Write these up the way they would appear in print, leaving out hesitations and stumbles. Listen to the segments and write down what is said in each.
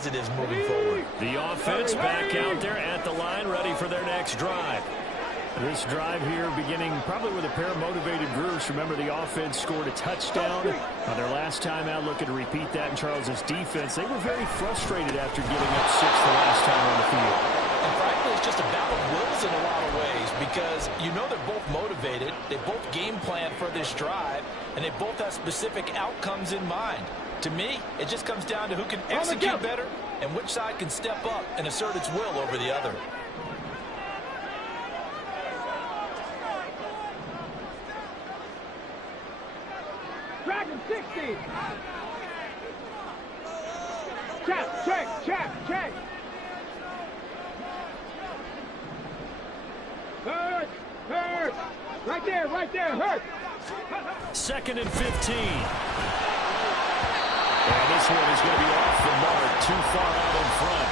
positives moving forward. The offense back out there at the line, ready for their next drive. This drive here beginning probably with a pair of motivated groups. Remember, the offense scored a touchdown on their last time out, looking to repeat that in Charles's defense. They were very frustrated after giving up 6 the last time on the field. And frankly, it's just a battle of wills in a lot of ways because you know they're both motivated. They both game plan for this drive, and they both have specific outcomes in mind. To me, it just comes down to who can execute better and which side can step up and assert its will over the other. Dragon 60. Check. Hurt. Right there, hurt. 2nd and 15. And this one is going to be off the mark, too far out in front.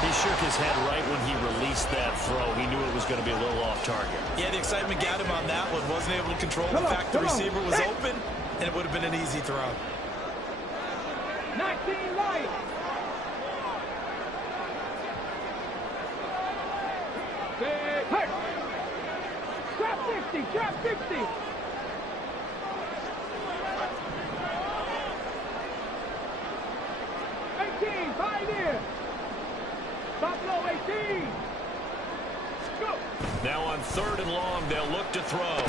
He shook his head right when he released that throw. He knew it was going to be a little off target. Yeah, the excitement got him on that one. Wasn't able to control the fact the receiver was open, and it would have been an easy throw. 19 light. Hurt. Trap 60. Pioneer. Buffalo 18. Go. Now on 3rd and long, they'll look to throw. And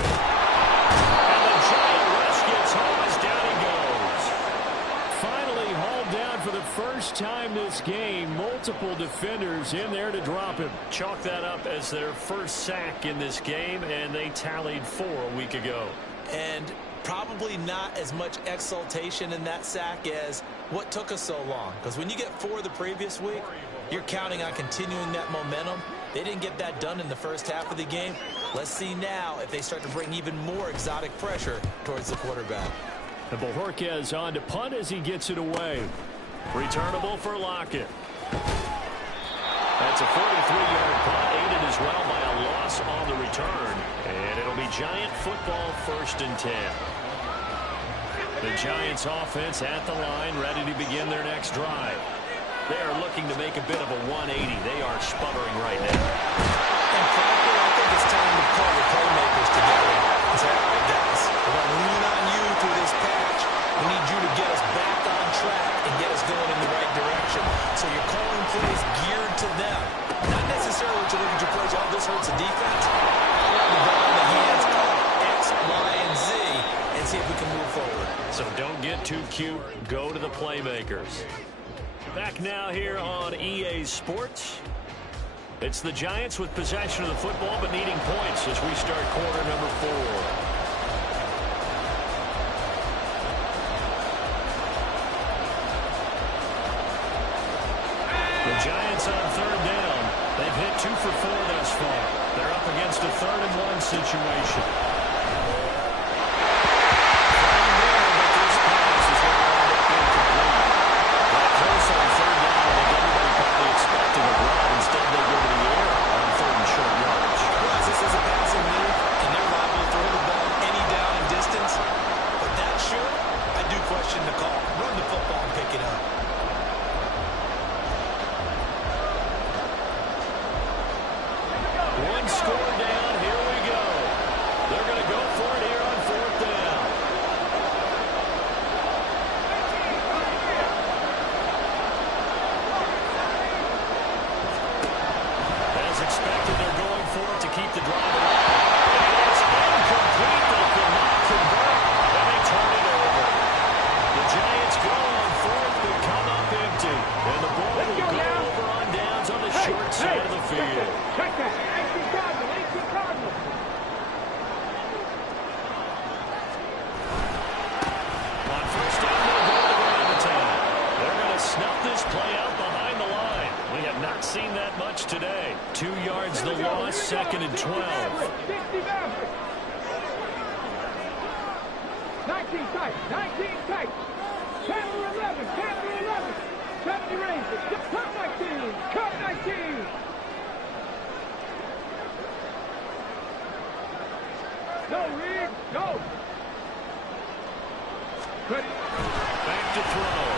the giant rush gets home as down he goes. Finally hauled down for the first time this game. Multiple defenders in there to drop him. Chalk that up as their first sack in this game, and they tallied 4 a week ago. And probably not as much exultation in that sack as what took us so long. Because when you get 4 the previous week, you're counting on continuing that momentum. They didn't get that done in the first half of the game. Let's see now if they start to bring even more exotic pressure towards the quarterback. And Bojorquez on to punt as he gets it away. Returnable for Lockett. That's a 43-yard punt, aided as well by a loss on the return. And it'll be Giant football, 1st and 10. The Giants offense at the line, ready to begin their next drive. They are looking to make a bit of a 180. They are sputtering right now. And frankly, I think it's time to call the playmakers together and say, all right, guys, we're going to lean on you through this patch. We need you to get us back on track and get us going in the right direction. So you're calling plays geared to them. Not necessarily to look at your plays, oh, this hurts the defense. I want the ball in the hands of X, Y, and Z and see if we can move forward. So don't get too cute. Go to the playmakers. Back now here on EA Sports. It's the Giants with possession of the football but needing points as we start quarter number 4. The Giants on 3rd down. They've hit 2 for 4 thus far. They're up against a 3rd and 1 situation. Today, 2 yards the loss, 2nd and 12. 19 tight, 10 or 11, 70 range, cut 19. No, Reed, go. Back to throw.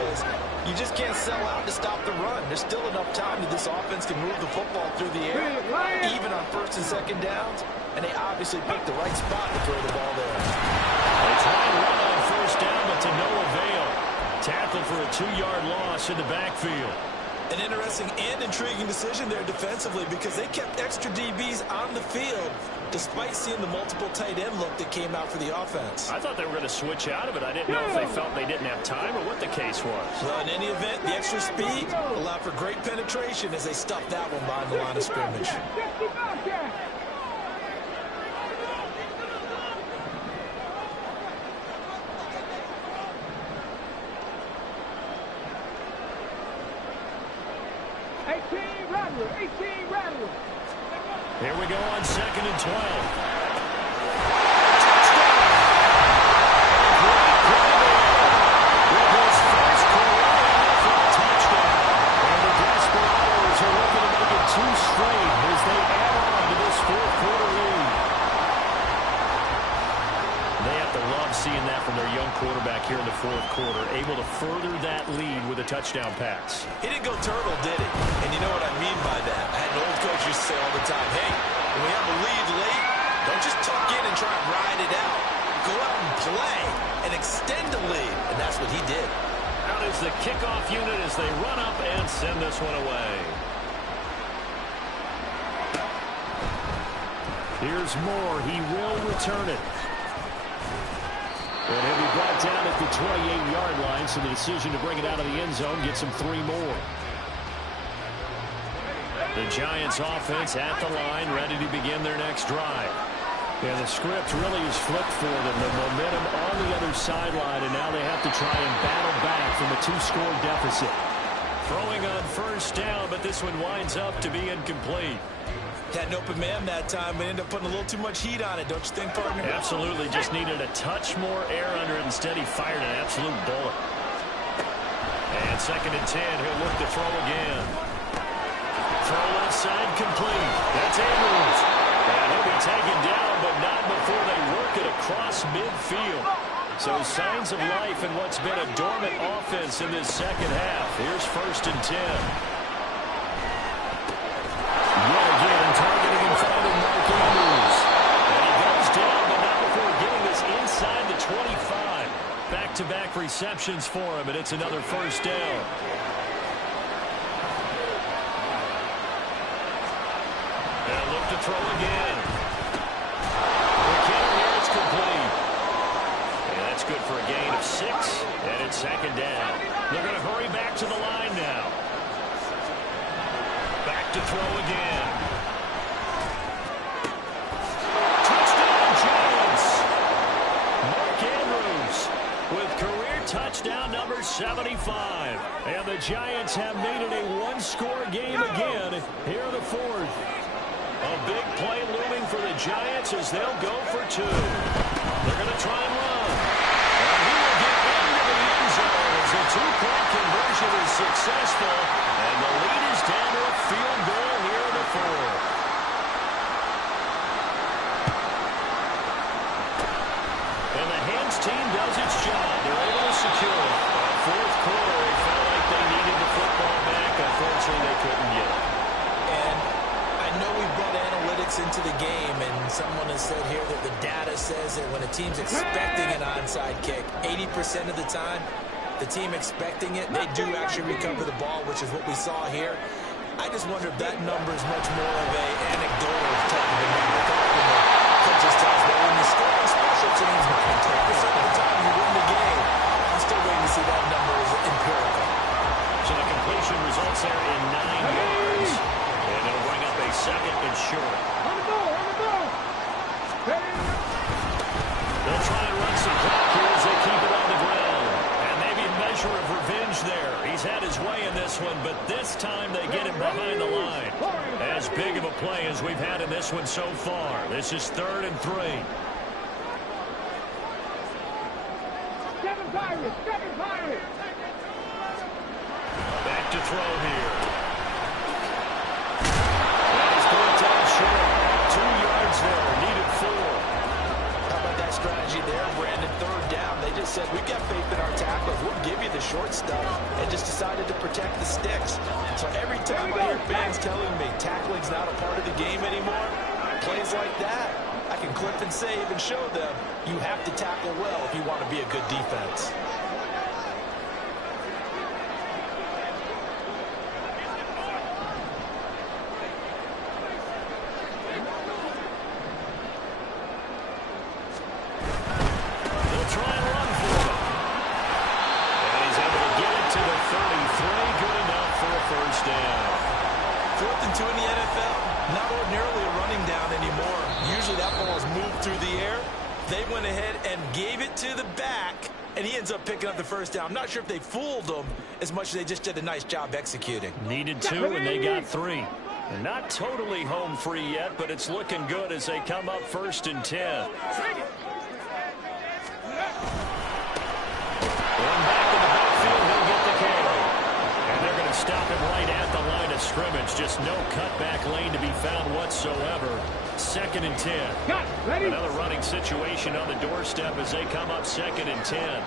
because you just can't sell out to stop the run. There's still enough time that this offense can move the football through the air, even on first and second downs, and they obviously picked the right spot to throw the ball there. They try and run on first down, but to no avail. Tackle for a 2-yard loss in the backfield. An interesting and intriguing decision there defensively because they kept extra DBs on the field despite seeing the multiple tight end look that came out for the offense. I thought they were going to switch out of it. I didn't know if they felt they didn't have time or what the case was. Well, in any event, the extra speed allowed for great penetration as they stuffed that one behind the line of scrimmage. Here we go on 2nd and 12. Touchdown. And the Desperados are looking to make it 2 straight as they add on to this 4th-quarter lead. They have to love seeing that from their young quarterback here in the 4th quarter, able to further that lead with a touchdown pass. He didn't go turtle, did he? And you know what I mean by that. I had an old coach used to say all the time, hey, when we have a lead late, don't just tuck in and try and ride it out. Go out and play and extend the lead. And that's what he did. Out is the kickoff unit as they run up and send this one away. Here's Moore. He will return it. And he'll be brought down at the 28-yard line, so the decision to bring it out of the end zone gets him 3 more. The Giants offense at the line, ready to begin their next drive. And the script really is flipped for them. The momentum on the other sideline, and now they have to try and battle back from a 2-score deficit. Throwing on first down, but this one winds up to be incomplete. Had an open man that time, but ended up putting a little too much heat on it, don't you think, partner? Absolutely. Just needed a touch more air under it. Instead, he fired an absolute bullet. And 2nd and 10, he'll look to throw again. Throw left side complete. That's Andrews. And he'll be taken down, but not before they work it across midfield. So signs of life in what's been a dormant offense in this second half. Here's 1st and 10. Yet again, targeting and finding Mark Andrews. And he goes down, but not before getting this inside the 25. Back-to-back receptions for him, and it's another first down. And look to throw again. McKinnon here, it's complete. And that's good for a gain of 6, and it's 2nd down. They're going to hurry back to the line now. Back to throw again. Touchdown, Giants! Mark Andrews with career touchdown number 75. And the Giants have made it a 1-score game again here in the 4th. A big play looming for the Giants as they'll go for 2. They're going to try and run. And he will get into the end zone as a 2-point conversion is successful. And the lead is down to a field goal here in the 4th. And the Hens team does its job. They're able to secure it. 4th quarter, it felt like they needed the football back. Unfortunately, they couldn't get it. And I know we brought analytics into the game, and someone has said here that the data says that when a team's expecting an onside kick, 80% of the time, the team expecting it, they do actually recover the ball, which is what we saw here. I just wonder if that number is much more of a anecdotal type of a number. Coaches tell us that when you score on special teams, 10% of the time you win the game. I'm still waiting to see that number is empirical. So the completion results there in 9 yards. And it'll bring up a 2nd and short. On the ball, on the ball. They'll try and run some clock here as they keep it on the ground. And maybe a measure of revenge there. He's had his way in this one, but this time they get him behind the line. As big of a play as we've had in this one so far. This is 3rd and 3. 7 Pirates, 7 Pirates. Back to throw here. And he's going down short. 2 yards there, needed 4. How about that strategy there, Brandon? 3rd down. They just said, we've got faith in our tacklers. We'll give you the short stuff, and just decided to protect the sticks. So every time I hear fans telling me tackling's not a part of the game anymore, plays like that, I can clip and save and show them you have to tackle well if you want to be a good defense. Picking up the first down. I'm not sure if they fooled them as much as they just did a nice job executing. Needed 2, and they got 3. And not totally home free yet, but it's looking good as they come up 1st and 10. One back in the backfield, he'll get the carry. And they're going to stop him right at the line of scrimmage. Just no cutback lane to be found whatsoever. 2nd and 10. Another running situation on the doorstep as they come up 2nd and 10.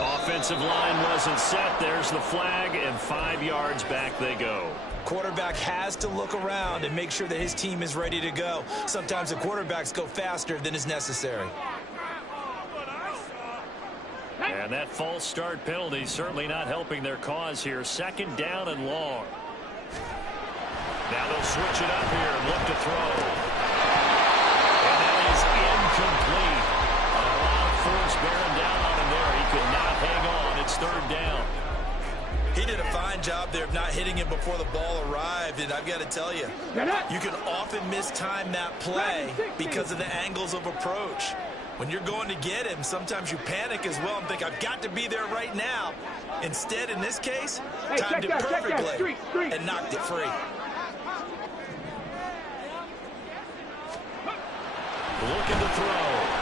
Offensive line wasn't set. There's the flag, and 5 yards back they go. Quarterback has to look around and make sure that his team is ready to go. Sometimes the quarterbacks go faster than is necessary. And that false start penalty certainly not helping their cause here. 2nd down and long. Now they'll switch it up here and look to throw. And that is incomplete. A lot of force bearing down on him there. He could not hang on. It's 3rd down. He did a fine job there of not hitting him before the ball arrived, and I've got to tell you, you can often mistime that play because of the angles of approach. When you're going to get him, sometimes you panic as well and think, I've got to be there right now. Instead, in this case, timed it perfectly and knocked it free. Looking to throw.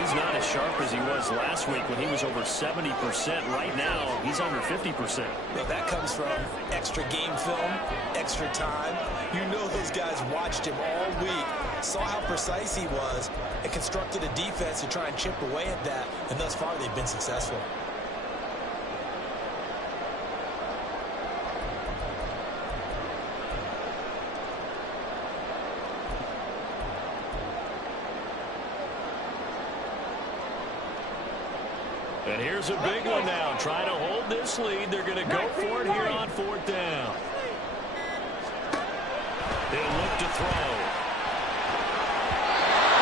He's not as sharp as he was last week when he was over 70%. Right now, he's under 50%. Well, that comes from extra game film, extra time. You know those guys watched him all week, saw how precise he was, and constructed a defense to try and chip away at that. And thus far, they've been successful. And here's a big one now. Trying to hold this lead. They're going to go for it here on 4th down. They'll look to throw.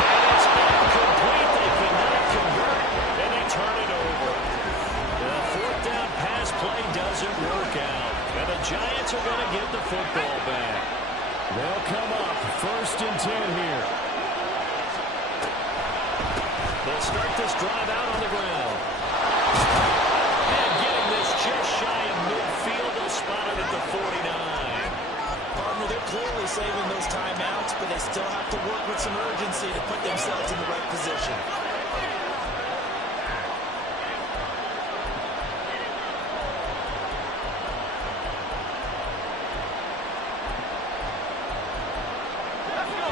And it's incomplete. They cannot convert, and they turn it over. The 4th down pass play doesn't work out. And the Giants are going to get the football back. They'll come up 1st and 10 here. They'll start this drive out on the ground. And getting this just shy of midfield, they'll spot it at the 49. Partner, they're clearly saving those timeouts, but they still have to work with some urgency to put themselves in the right position.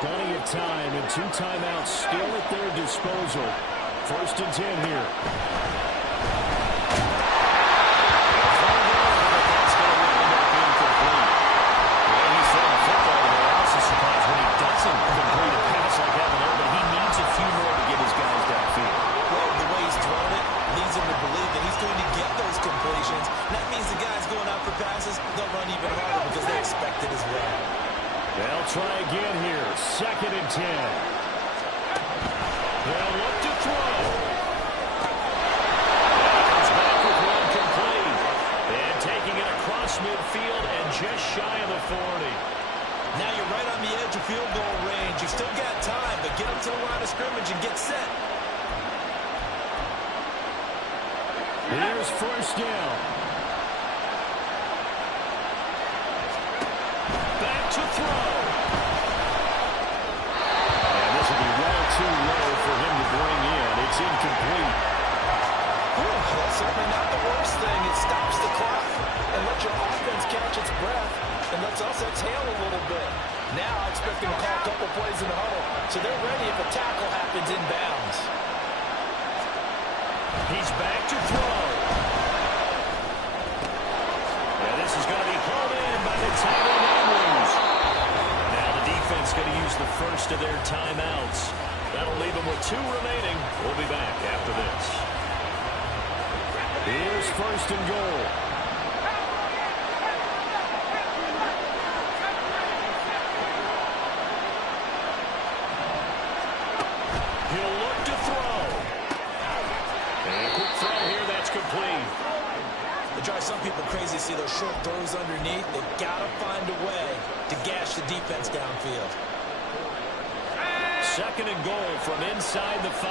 Plenty of time and 2 timeouts still at their disposal. 1st and 10 here. They'll try again here. 2nd and 10. They'll look to throw. Comes back with one complete. And taking it across midfield and just shy of the 40. Now you're right on the edge of field goal range. You've still got time, but get up to the line of scrimmage and get set. Here's 1st down. Back to throw. And this will be well too low for him to bring in. It's incomplete. certainly not the worst thing. It stops the clock and lets your offense catch its breath and lets us exhale a little bit. Now I expect them to call a couple plays in the huddle, so they're ready if a tackle happens inbounds. He's back to throw. And this is going to be hauled in by the tight end Andrews. Now the defense going to use the first of their timeouts. That'll leave them with 2 remaining. We'll be back after this. Here's first and goal. He'll look to throw. And a quick throw here, that's complete. It drives some people crazy to see those short throws underneath. They've got to find a way to gash the defense downfield. Second and goal from inside the 5.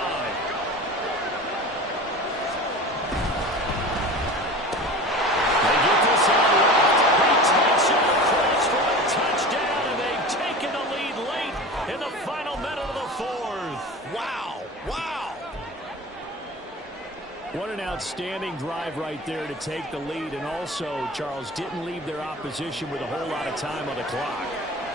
They get this on left. He takes it across for a touchdown, and they've taken the lead late in the final minute of the 4th. Wow. Wow. What an outstanding drive right there to take the lead, and also, Charles, didn't leave their opposition with a whole lot of time on the clock.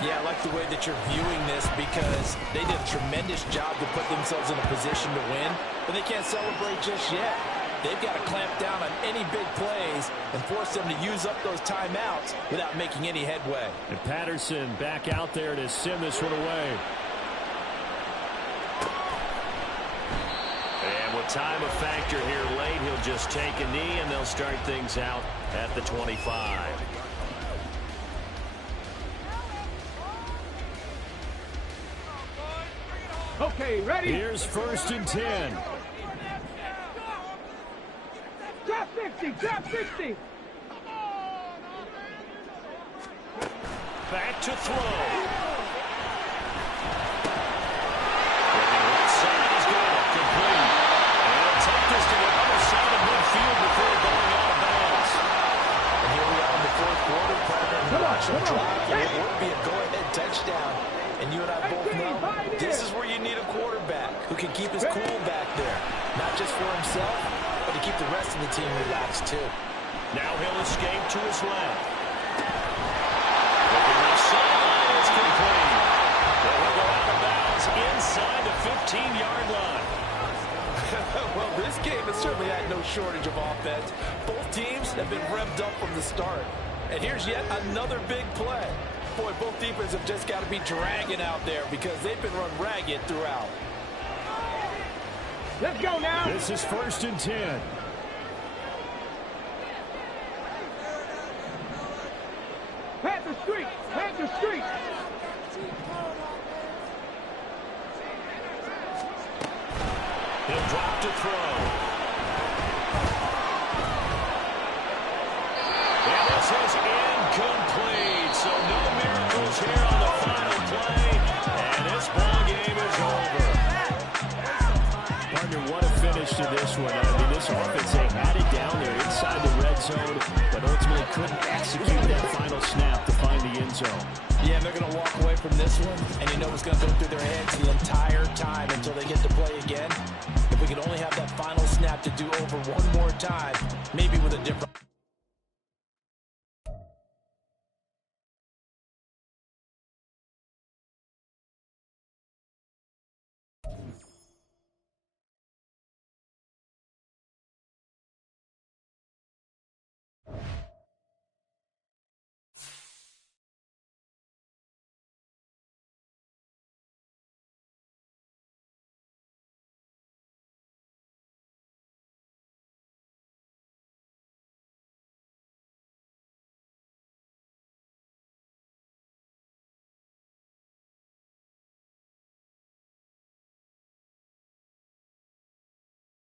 Yeah, I like the way that you're viewing this because they did a tremendous job to put themselves in a position to win, but they can't celebrate just yet. They've got to clamp down on any big plays and force them to use up those timeouts without making any headway. And Patterson back out there to send this one away. And with time a factor here late, he'll just take a knee, and they'll start things out at the 25. Okay, ready? Here's first and 10. Drop 50, drop 50. Back to throw. Looking right side, he's got it. Complete. And he'll take this to the other side of midfield before going out of bounds. And here we are in the 4th quarter, partner. Watch them drop, and it would be a go-ahead touchdown. And you and I both know this is where you need a quarterback who can keep his cool back there. Not just for himself, but to keep the rest of the team relaxed too. Now he'll escape to his left. Looking left sideline, it's complete. But he'll go out of bounds inside the 15-yard line. Well, this game has certainly had no shortage of offense. Both teams have been revved up from the start. And here's yet another big play. Boy, both defenses have just got to be dragging out there because they've been run ragged throughout. Let's go now. This is first and 10. Panther Street, Panther Street. He'll drop to throw. And this is incomplete. So no miracles here on the final play. And this ball game is over. Partner, what a finish to this one. I mean, this offense, they had it down there inside the red zone, but ultimately couldn't execute that final snap to find the end zone. Yeah, they're going to walk away from this one, and you know what's going to go through their heads the entire time until they get to play again. If we could only have that final snap to do over one more time, maybe with a different...